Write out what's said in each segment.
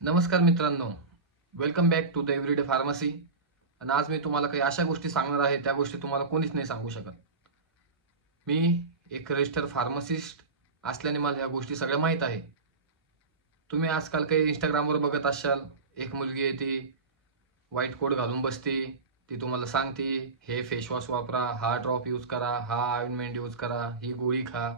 नमस्कार मित्रांनो, welcome back to the everyday pharmacy. आणि आज मी तुम्हाला काही अशा गोष्टी सांगणार आहे त्या गोष्टी तुम्हाला कोणीच नाही सांगू शकत. मी एक रजिस्टर फार्मासिस्ट असल्याने मला ह्या गोष्टी सगळ्या माहीत आहे. तुम्ही आजकाल काही इंस्टाग्रामवर बघत असाल, एक मुलगी आहे ती व्हाईट कोट घालून बसते, ती तुम्हाला सांगते हे फेसवॉश वापरा, हा ड्रॉप यूज करा, हा ऑइंटमेंट यूज करा, ही गोळी खा.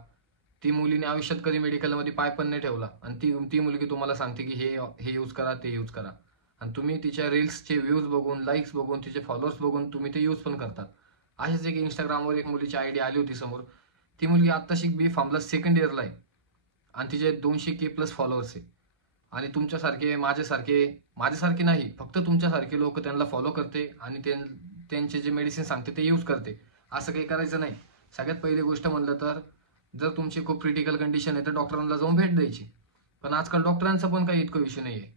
ती मुलीने आयुष्यात कधी मेडिकलमध्ये पाय पण नाही ठेवला आणि ती ती मुलगी तुम्हाला सांगते की हे हे यूज करा, ते यूज करा. आणि तुम्ही तिच्या रील्सचे व्ह्यूज बघून, लाईक्स बघून, तिचे फॉलोअर्स बघून तुम्ही ते यूज पण करतात. अशाच एक इंस्टाग्रामवर एक मुलीची आयडी आली होती समोर. ती मुलगी आत्ताशी बी फार्मला सेकंड इयरला आहे आणि तिचे 200K+ फॉलोअर्स आहे. आणि तुमच्यासारखे माझ्यासारखे नाही, फक्त तुमच्यासारखे लोक त्यांना फॉलो करते आणि त्यांचे जे मेडिसिन सांगते ते यूज करते. असं काही करायचं नाही. सगळ्यात पहिली गोष्ट म्हणलं तर जर तुमची खूप क्रिटिकल कंडिशन आहे तर डॉक्टरांना जाऊन भेट द्यायची. पण आजकाल डॉक्टरांचा पण काही इतकं इश्यू नाही आहे.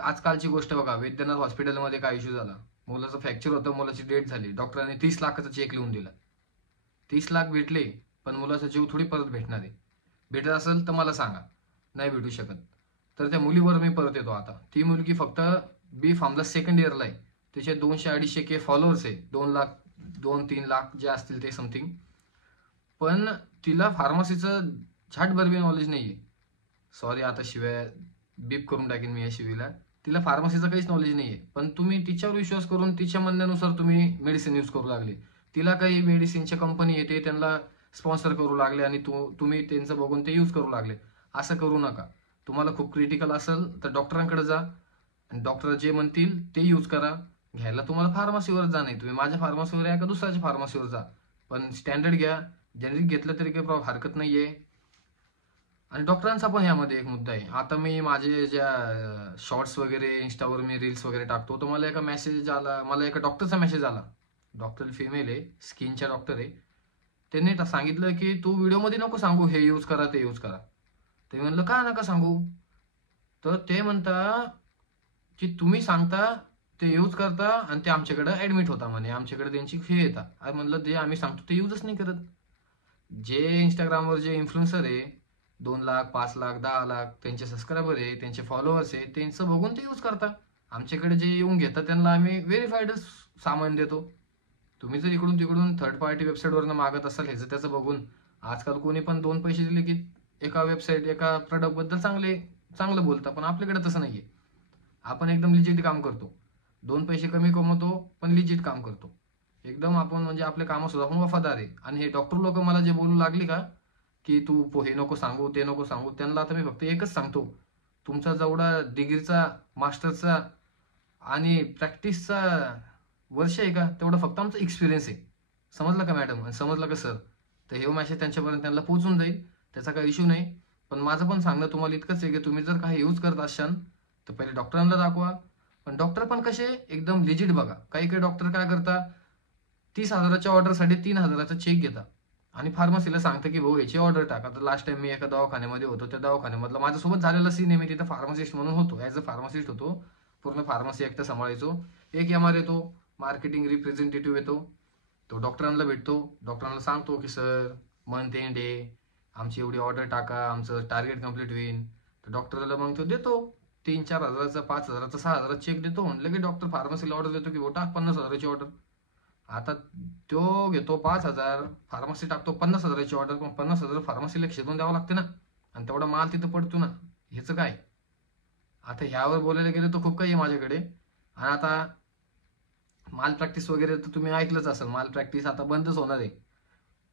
आजकालची गोष्ट बघा, वैद्यनाथ हॉस्पिटलमध्ये काय इश्यू झाला. मुलाचं फ्रॅक्चर होतं, मुलाची डेथ झाली, डॉक्टरांनी 30 लाखाचा चेक लिहून दिला. 30 लाख भेटले, पण मुलाचा जीव थोडी परत भेटणार आहे. भेटत असेल तर मला सांगा, नाही भेटू शकत. तर त्या मुलीवर मी परत येतो. आता ती मुलगी फक्त बी फार्मला सेकंड इयरला आहे. तिचे 200-250K फॉलोअर्स आहे, 2 लाख 2-3 लाख जे असतील ते समथिंग. पण तिला फार्मसीचं झाटभर बी नॉलेज नाहीये. सॉरी, आता शिवाय बीप करून टाकेन मी या शिवीला. तिला फार्मसीचं काहीच नॉलेज नाहीये, पण तुम्ही तिच्यावर विश्वास करून तिच्या म्हणण्यानुसार तुम्ही मेडिसिन यूज करू लागले. तिला काही मेडिसिनच्या कंपनी येते, त्यांना स्पॉन्सर करू लागले आणि तुम्ही त्यांचं बघून ते यूज करू लागले. असं करू नका. तुम्हाला खूप क्रिटिकल असेल तर डॉक्टरांकडे जा आणि डॉक्टर जे म्हणतील ते यूज करा. घ्यायला तुम्हाला फार्मसीवर जा, नाही तुम्ही माझ्या फार्मसीवर या का दुसऱ्याच्या फार्मसीवर जा, पण स्टँडर्ड घ्या. जेनेरिक घेतलं तरी काही हरकत नाहीये. आणि डॉक्टरांचा पण ह्यामध्ये एक मुद्दा आहे. आता मी माझे ज्या शॉर्ट्स वगैरे इंस्टावर मी रील्स वगैरे टाकतो, तर मला एका डॉक्टरचा मेसेज आला. डॉक्टर फिमेल आहे, स्किनच्या डॉक्टर आहे. त्यांनी सांगितलं की तू व्हिडिओमध्ये नको सांगू हे यूज करा, ते यूज करा. ते म्हणलं का नका सांगू. तर ते म्हणता की तुम्ही सांगता, ते यूज करता आणि ते आमच्याकडे ऍडमिट होता म्हणे, आमच्याकडे त्यांची फी येतात. अरे म्हणलं, जे आम्ही सांगतो ते यूजच नाही करत. जे इंस्टाग्रामवर जे इन्फ्लुएन्सर आहे, 2 लाख 5 लाख 10 लाख त्यांचे सबस्क्रायबर आहे, त्यांचे फॉलोअर्स आहे, त्यांचं बघून ते यूज करता. आमच्याकडे जे येऊन घेतात त्यांना आम्ही व्हेरीफाईडच सामान देतो. तुम्ही जर इकडून तिकडून थर्ड पार्टी वेबसाईटवरनं मागत असाल ह्याचं त्याचं बघून, आजकाल कोणी पण 2 पैसे दिले की एका वेबसाईट एका प्रोडक्ट बद्दल चांगलं बोलतं, पण आपल्याकडे तसं नाहीये. आपण एकदम लिजिट काम करतो. 2 पैसे कमी कमवतो, पण लिजिट काम करतो. एकदम आपण म्हणजे आपल्या कामात आपण वफादार आहे. आणि हे डॉक्टर लोक मला जे बोलू लागले का की तू हे नको सांगू, ते नको सांगू, त्यांना आता मी फक्त एकच सांगतो. तुमचा जेवढा डिग्रीचा, मास्टरचा आणि प्रॅक्टिसचा वर्ष आहे का, तेवढं फक्त आमचा एक्सपिरियन्स आहे. समजलं का मॅडम, समजलं का सर? तर हे मॅसेज त्यांच्यापर्यंत त्यांना पोहोचून जाईल, त्याचा काही इश्यू नाही. पण माझं पण सांगणं तुम्हाला इतकंच आहे की तुम्ही जर काही यूज करत असाल तर पहिले डॉक्टरांना दाखवा. पण डॉक्टर पण कसे एकदम लिजिट बघा. काही काही डॉक्टर काय करतात, 30,000च्या ऑर्डरसाठी 3,000चा चेक घेतात आणि फार्मसीला सांगतं की भाऊ ह्याची ऑर्डर टाका. तर लास्ट टाइम मी एका दवाखान्यामध्ये होतो, त्या दवाखान्यामधला माझ्यासोबत झालेला सीन आहे. मी तिथं फार्मासिस्ट म्हणून होतो, ॲज अ फार्मासिस्ट होतो. पूर्ण फार्मसी एकटं सांभाळायचो. एक MR येतो, मार्केटिंग रिप्रेझेंटेटिव्ह येतो. तो डॉक्टरांना भेटतो, डॉक्टरांना सांगतो की सर मंथ एंड आहे, आमची एवढी ऑर्डर टाका, आमचं टार्गेट कम्प्लीट होईल. तर डॉक्टरला मग तो देतो 3-4 हजाराचा, 5 हजाराचा, 6 हजाराचा चेक देतो. लगेच डॉक्टर फार्मसीला ऑर्डर देतो की बोटा 50 हजाराची ऑर्डर. आता तो घेतो 5 हजार, फार्मसी टाकतो 50 हजाराची ऑर्डर, पण 50 हजार फार्मसीला खेचून द्यावं लागते ना. आणि तेवढा माल तिथं पडतो ना. ह्याचं काय. आता ह्यावर बोलायला गेलं तर खूप काही आहे माझ्याकडे. आणि आता माल प्रॅक्टिस वगैरे तर तुम्ही ऐकलंच असेल, माल प्रॅक्टिस आता बंदच होणार आहे.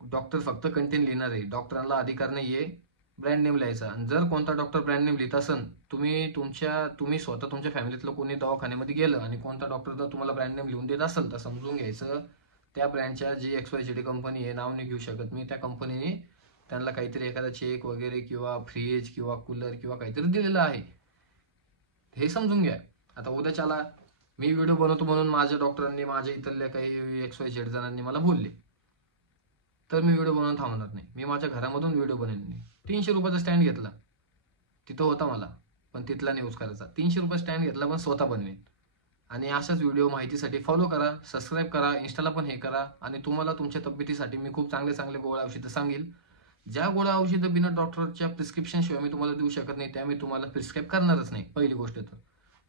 डॉक्टर फक्त कंटेंट लिहिणार आहे. डॉक्टरांना अधिकार नाहीये ब्रँड नेम लिहायचा. आणि जर कोणता डॉक्टर ब्रँड नेम लिहित असेल, तुम्ही स्वतः तुमच्या फॅमिलीतलं कोणी दवाखान्यामध्ये गेलं आणि कोणता डॉक्टर जर तुम्हाला ब्रँड नेम लिहून देत असेल, तर समजून घ्यायचं त्या ब्रँडच्या जी XYZ कंपनी आहे, नाव नाही घेऊ शकत मी, त्या कंपनीने त्यांना काहीतरी एखादा चेक वगैरे किंवा फ्रीज किंवा कूलर किंवा काहीतरी दिलेलं आहे. हे समजून घ्या. आता उद्याच्याला मी व्हिडिओ बनवतो म्हणून माझ्या डॉक्टरांनी, माझ्या इथल्या काही XYZ जणांनी मला बोलले, तर मी व्हिडिओ बनवून थांबणार नाही. मी माझ्या घरामधून व्हिडिओ बनवेन. मी 300 रुपयाचा स्टँड घेतला, तिथं होता मला, पण तिथला नाही यूज करायचा. 300 रुपये स्टँड घेतला, पण स्वतः बनवेन. आणि अशाच व्हिडिओ माहितीसाठी फॉलो करा, सबस्क्राईब करा, इंस्टाला पण हे करा. आणि तुम्हाला तुमच्या तब्येतीसाठी मी खूप चांगले चांगले गोळ्या औषधं सांगेल, ज्या गोळ्या औषधं बिना डॉक्टरच्या प्रिस्क्रिप्शन शिवाय मी तुम्हाला देऊ शकत नाही त्या मी तुम्हाला प्रिस्क्राईब करणारच नाही. पहिली गोष्ट तर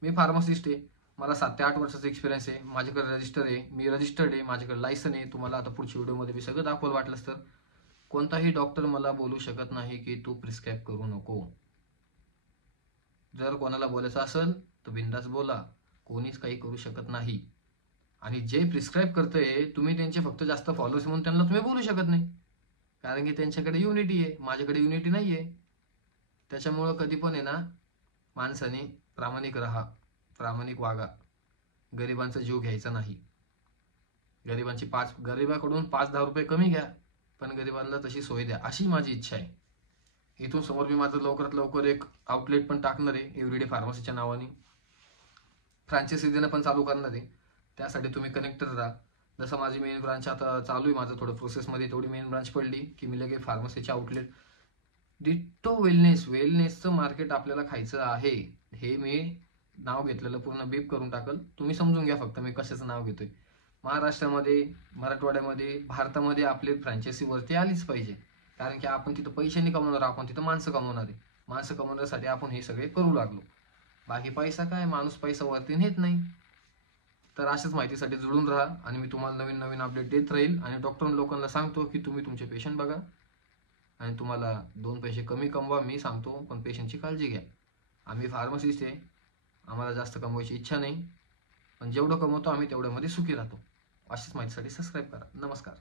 मी फार्मासिस्ट आहे, मला 7 ते 8 वर्षाचा एक्सपिरियन्स आहे, माझ्याकडे रजिस्टर आहे, मी रजिस्टर्ड आहे, माझ्याकडे लायसन आहे. तुम्हाला आता पुढच्या व्हिडिओमध्ये मी सगळं दाखवलं. वाटलंच तर कोणताही डॉक्टर मला बोलू शकत नाही की तू प्रिस्क्राईब करू नको. जर कोणाला बोलायचं असेल तर बिंदास बोला, कोणीच काही करू शकत नाही. आणि जे प्रिस्क्राईब करतंय तुम्ही त्यांचे फक्त जास्त फॉलोअर्स म्हणून त्यांना तुम्ही बोलू शकत नाही, कारण की त्यांच्याकडे युनिटी आहे, माझ्याकडे युनिटी नाही आहे. त्याच्यामुळं कधी पण आहे ना, माणसाने प्रामाणिक राहा, प्रामाणिक वागा, गरिबांचा जीव घ्यायचा नाही. गरिबाकडून 5-10 रुपये कमी घ्या, पण गरिबांना तशी सोय द्या, अशी माझी इच्छा आहे. इथून समोर मी माझं लवकरात लवकर एक आउटलेट पण टाकणार आहे एव्हरीडे फार्मसीच्या नावाने, फ्रँचायसी देणं पण चालू करणार आहे. त्यासाठी तुम्ही कनेक्टेड राहा. जसं माझी मेन ब्रांच आता चालू आहे, माझं थोडं प्रोसेसमध्ये तेवढी मेन ब्रांच पडली की मी लगेच फार्मसीचे आउटलेट. डिट्टो वेलनेसचं मार्केट आपल्याला खायचं आहे. हे मी नाव घेतलेलं पूर्ण बीप करून टाकल, तुम्ही समजून घ्या फक्त मी कशाचं नाव घेतोय. महाराष्ट्रामध्ये, मराठवाड्यामध्ये, भारतामध्ये आपली फ्रँचायसी वरती आलीच पाहिजे, कारण की आपण तिथं पैसे नाही कमवणार, आपण तिथं माणसं कमवणार आहे. माणसं कमवण्यासाठी आपण हे सगळे करू लागलो. बाकी पैसा काय, माणूस पैसा वरती नेत नाही. तर अशाच माहितीसाठी जुळून राहा आणि मी तुम्हाला नवीन नवीन अपडेट देत राहील. आणि डॉक्टर लोकांना सांगतो की तुम्ही तुमचे पेशंट बघा आणि तुम्हाला 2 पैसे कमी कमवा, मी सांगतो, पण पेशंटची काळजी घ्या. आम्ही फार्मसिस्ट आहे, आम्हाला जास्त कमवायची इच्छा नाही, पण जेवढं कमवतो आम्ही तेवढ्यामध्ये सुखी राहतो. अशीच माहितीसाठी सबस्क्राईब करा. नमस्कार.